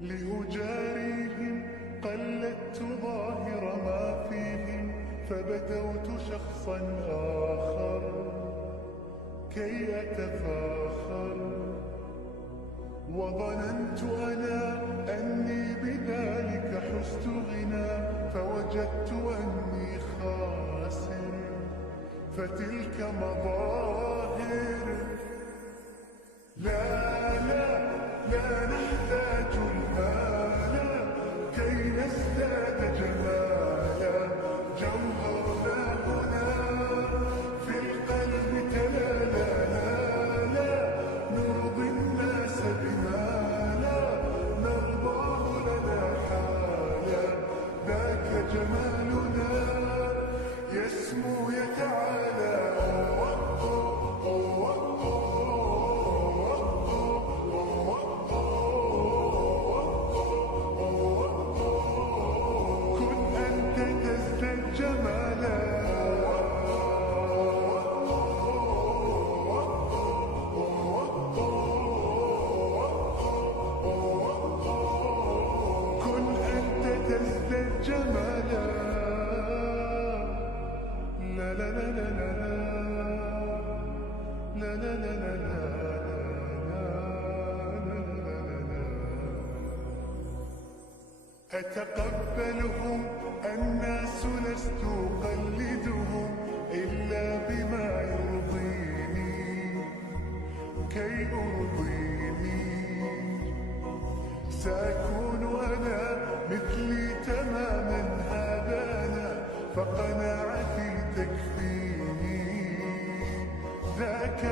لأجاريهم قلدت ظاهر ما فيهم، فبدوت شخصا آخر كي أتفاخر، وظننت أنا أني بذلك حزت غنى، فوجدت أني خاسر، فتلك مظاهر. لا لا لا نحتاج المال كي نزداد جمالا، جوهرنا هنا في القلب تلالا، لا نرضي الناس بما لا نرضاه لنا حالا، ذاك جمالنا يسمو يتعالى. جمالا كن أنت تزداد جمالا. لا لا لا لا لا لا لا لا لا لا. أتقبلهم الناس لست أقلدهم إلا بما يرضيني كي أرضيني، سأكون أنا مثلي تماما هذا أنا، فقناعتي تكفيني، ذاك